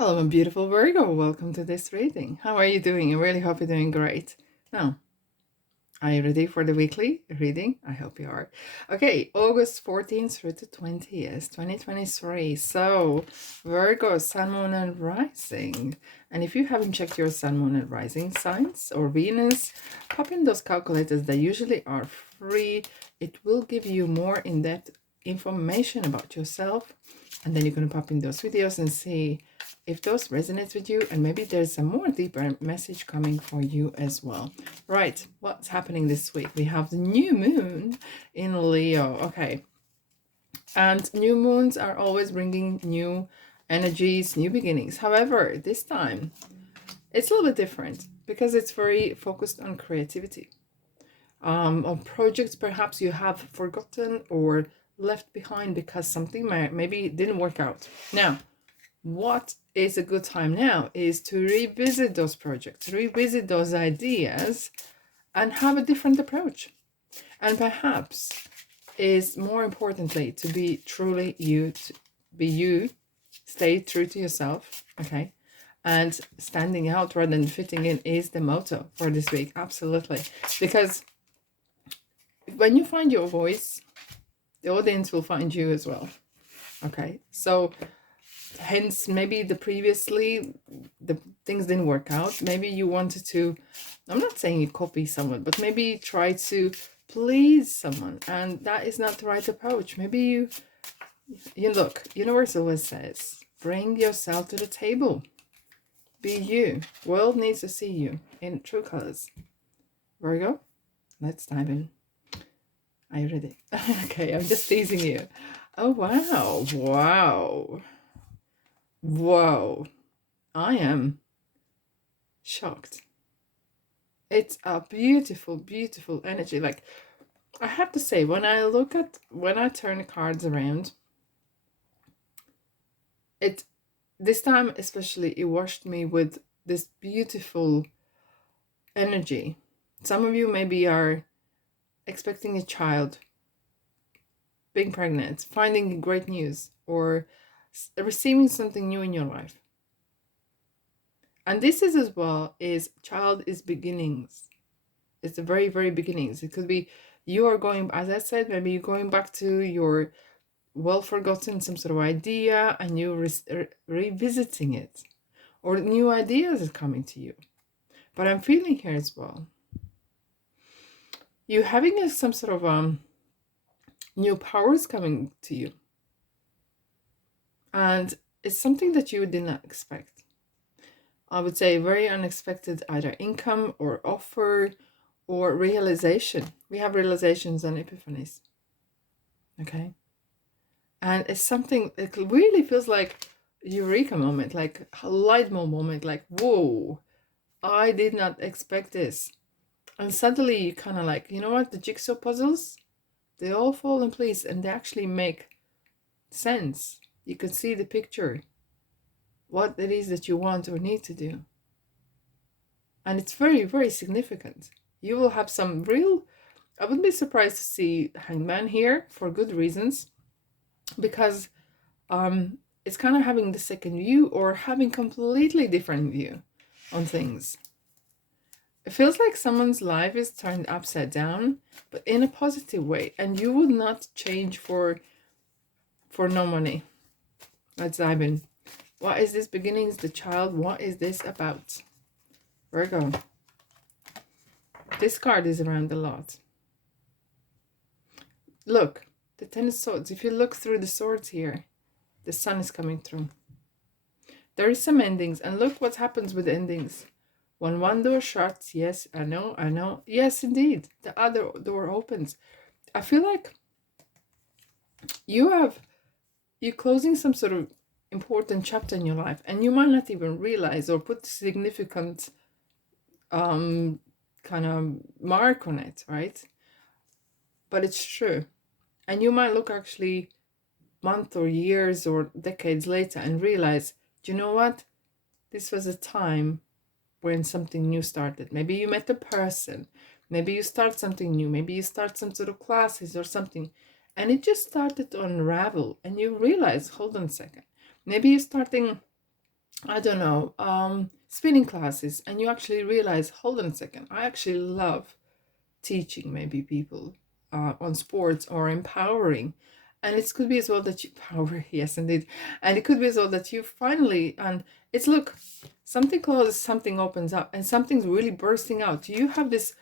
Hello, my beautiful Virgo. Welcome to this reading. How are you doing? I really hope you're doing great. Now, are you ready for the weekly reading? I hope you are. Okay, August 14th through the 20th, 2023. So, Virgo, Sun, Moon, and Rising. And if you haven't checked your Sun, Moon, and Rising signs or Venus, pop in those calculators. They usually are free. It will give you more in-depth information about yourself. And then you're going to pop in those videos and see if those resonate with you, and maybe there's a more deeper message coming for you as well. Right, what's happening this week? We have the new moon in Leo. Okay, and new moons are always bringing new energies, new beginnings. However, this time it's a little bit different because it's very focused on creativity, on projects perhaps you have forgotten or left behind because something maybe didn't work out. Now, what is a good time now is to revisit those projects, revisit those ideas, and have a different approach. And perhaps is more importantly to be truly you, to be you, stay true to yourself, okay? And standing out rather than fitting in is the motto for this week, absolutely. Because when you find your voice, the audience will find you as well, okay? So hence maybe the things didn't work out. Maybe you wanted to, I'm not saying you copy someone, but maybe try to please someone, and that is not the right approach. Maybe you look, universe always says, bring yourself to the table, be you. World needs to see you in true colors. Virgo, let's dive in. Are you ready? Okay, I'm just teasing you. Oh wow. Whoa, I am shocked. It's a beautiful, beautiful energy. Like, I have to say, when I turn the cards around, this time especially, it washed me with this beautiful energy. Some of you maybe are expecting a child, being pregnant, finding great news, or receiving something new in your life. And this is as well is child is beginnings. It's the very, very beginnings. It could be you are going, as I said, maybe you're going back to your well forgotten some sort of idea and you're revisiting it, or new ideas are coming to you. But I'm feeling here as well, you having some sort of new powers coming to you, and it's something that you did not expect. I would say very unexpected, either income or offer or realization. We have realizations and epiphanies. Okay. And it's something, it really feels like eureka moment, like a light bulb moment, like, whoa, I did not expect this. And suddenly you kind of like, you know what, the jigsaw puzzles, they all fall in place and they actually make sense. You can see the picture, what it is that you want or need to do. And it's very, very significant. You will have some real, I wouldn't be surprised to see Hangman here for good reasons, because it's kind of having the second view or having completely different view on things. It feels like someone's life is turned upside down, but in a positive way, and you would not change for no money. Let's dive in. What is this beginnings, the child? What is this about? Virgo. This card is around a lot. Look, the Ten of Swords. If you look through the swords here, the sun is coming through. There is some endings, and look what happens with endings. When one door shuts, yes, I know. Yes, indeed, the other door opens. I feel like you're closing some sort of important chapter in your life, and you might not even realize or put significant kind of mark on it, right? But it's true. And you might look actually months or years or decades later and realize, do you know what? This was a time when something new started. Maybe you met a person. Maybe you start something new. Maybe you start some sort of classes or something. And it just started to unravel. And you realize, hold on a second. Maybe you're starting I don't know, spinning classes, and you actually realize, hold on a second, I actually love teaching maybe people on sports or empowering. And it could be as well that you power, yes, indeed. And it could be as well that you finally, and it's look, something closes, something opens up, and something's really bursting out. You have this,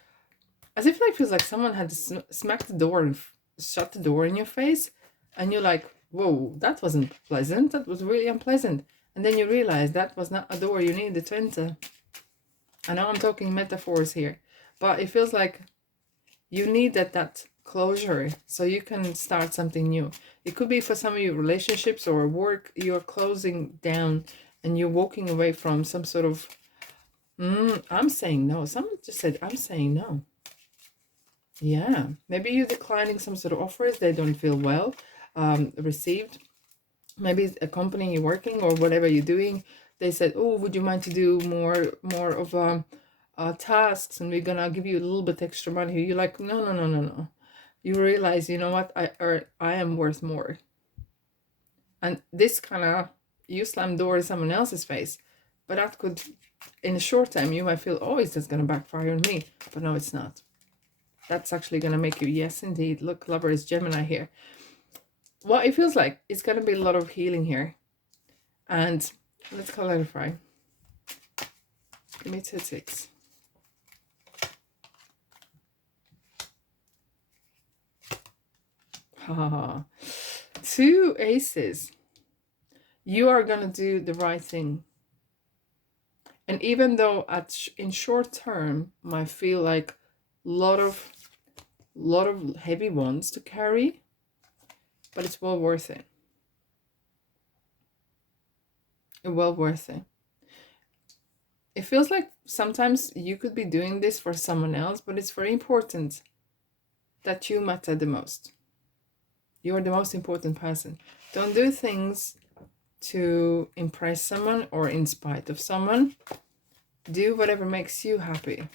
as if like feels like someone had smacked the door and shut the door in your face, and you're like, whoa, that wasn't pleasant. That was really unpleasant. And then you realize that was not a door you needed to enter. I know I'm talking metaphors here, but it feels like you need that closure so you can start something new. It could be for some of you relationships or work, you're closing down and you're walking away from some sort of I'm saying no. Someone just said I'm saying no. Yeah, maybe you're declining some sort of offers, they don't feel well received. Maybe it's a company you're working or whatever you're doing, they said, oh, would you mind to do more of tasks, and we're gonna give you a little bit extra money. You're like, no, no, no, no, no. You realize, you know what, I am worth more. And this kind of, you slam door in someone else's face, but that could, in a short time, you might feel, oh, is this gonna backfire on me? But no, it's not. That's actually gonna make you, yes, indeed. Look, lover is Gemini here. What it feels like, it's gonna be a lot of healing here. And let's clarify. Give me 2 6. Ha. 2 aces. You are gonna do the right thing. And even though in short term might feel like lot of heavy ones to carry, but it's well worth it. Well worth it. It feels like sometimes you could be doing this for someone else, but it's very important that you matter the most. You're the most important person. Don't do things to impress someone or in spite of someone. Do whatever makes you happy.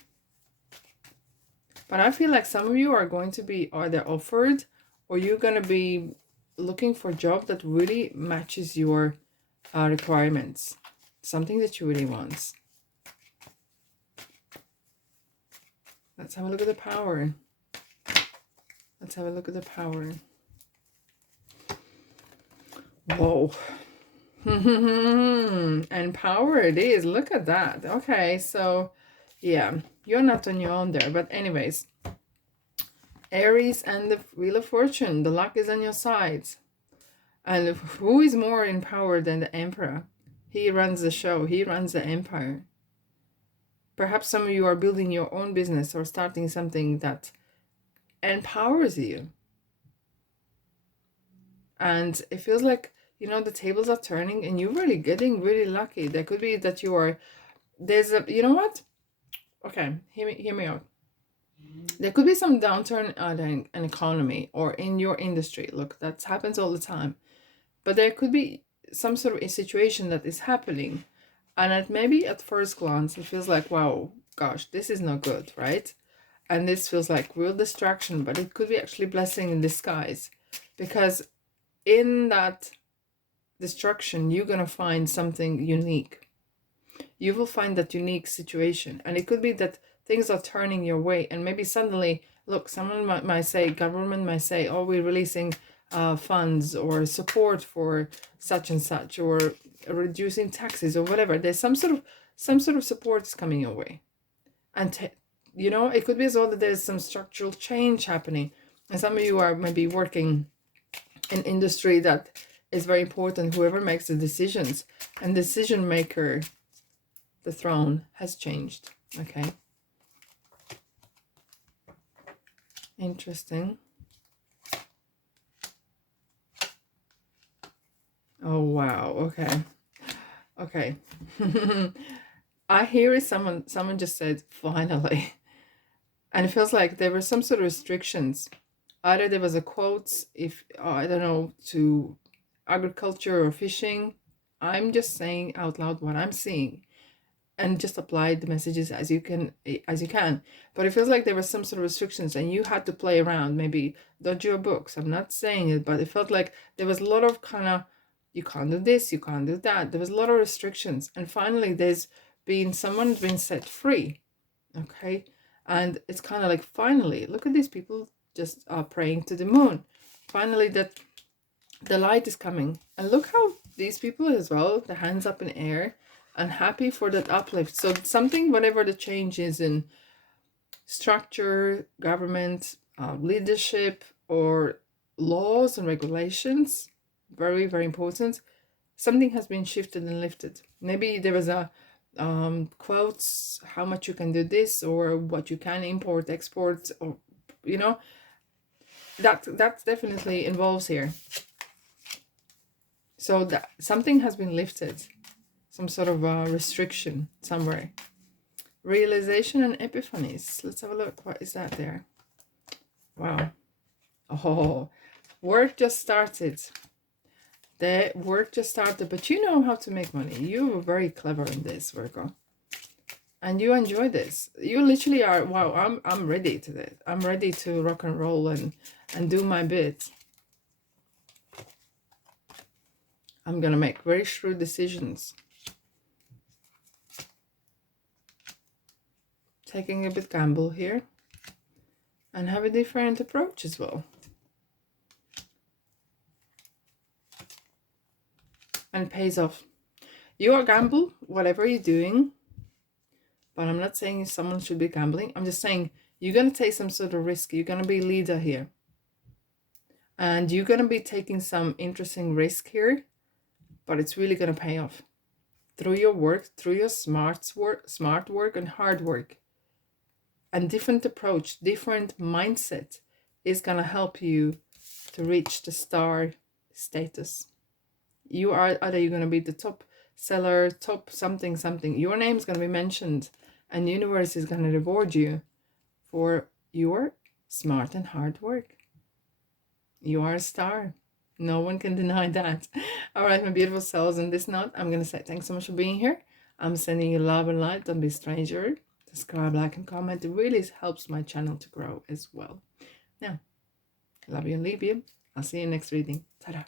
But I feel like some of you are going to be either offered or you're going to be looking for a job that really matches your requirements. Something that you really want. Let's have a look at the power. Let's have a look at the power. Whoa. And power it is. Look at that. Okay, so yeah, you're not on your own there. But anyways, Aries and the Wheel of Fortune. The luck is on your side. And who is more in power than the Emperor? He runs the show. He runs the empire. Perhaps some of you are building your own business or starting something that empowers you. And it feels like, you know, the tables are turning and you're really getting really lucky. There could be that you are, there's a, you know what? Okay, hear me out. There could be some downturn in an economy or in your industry. Look, that happens all the time. But there could be some sort of a situation that is happening. And maybe at first glance, it feels like, wow, gosh, this is not good, right? And this feels like real distraction, but it could be actually blessing in disguise. Because in that destruction, you're going to find something unique. You will find that unique situation. And it could be that things are turning your way. And maybe suddenly, look, someone might say, government might say, oh, we're releasing funds or support for such and such, or reducing taxes or whatever. There's some sort of support is coming your way. And you know, it could be as well that there's some structural change happening. And some of you are maybe working in industry that is very important, whoever makes the decisions, and decision maker, the throne has changed. Okay, interesting. Oh wow. Okay. I hear it, someone just said finally. And it feels like there were some sort of restrictions. Either there was a quote, if I don't know, to agriculture or fishing. I'm just saying out loud what I'm seeing, and just apply the messages as you can. But it feels like there were some sort of restrictions, and you had to play around. Maybe dodge your books. I'm not saying it, but it felt like there was a lot of kind of you can't do this, you can't do that. There was a lot of restrictions. And finally, someone's been set free. Okay. And it's kind of like, finally, look at these people just praying to the moon. Finally, that the light is coming. And look how these people as well, the hands up in air, and happy for that uplift. So something, whatever the change is in structure, government, leadership, or laws and regulations, very, very important. Something has been shifted and lifted. Maybe there was a quotes, how much you can do this, or what you can import, export, or that definitely involves here. So that something has been lifted, some sort of restriction somewhere. Realization and epiphanies. Let's have a look. What is that there? Wow. Oh, work just started. The work just started, but you know how to make money. You were very clever in this, Virgo. And you enjoy this. You literally are, wow, I'm ready to this. I'm ready to rock and roll and do my bit. I'm gonna make very shrewd decisions. Taking a bit gamble here. And have a different approach as well. And it pays off. You are gamble, whatever you're doing. But I'm not saying someone should be gambling. I'm just saying you're going to take some sort of risk. You're going to be a leader here. And you're going to be taking some interesting risk here. But it's really going to pay off. Through your work, through your smart work and hard work. And different approach, different mindset is going to help you to reach the star status. You are either you're going to be the top seller, top something. Your name is going to be mentioned, and the universe is going to reward you for your smart and hard work. You are a star. No one can deny that. All right, my beautiful souls. On this note, I'm going to say thanks so much for being here. I'm sending you love and light. Don't be a stranger. Subscribe, like, and comment. It really helps my channel to grow as well. Now, love you and leave you. I'll see you next reading. Ta-da.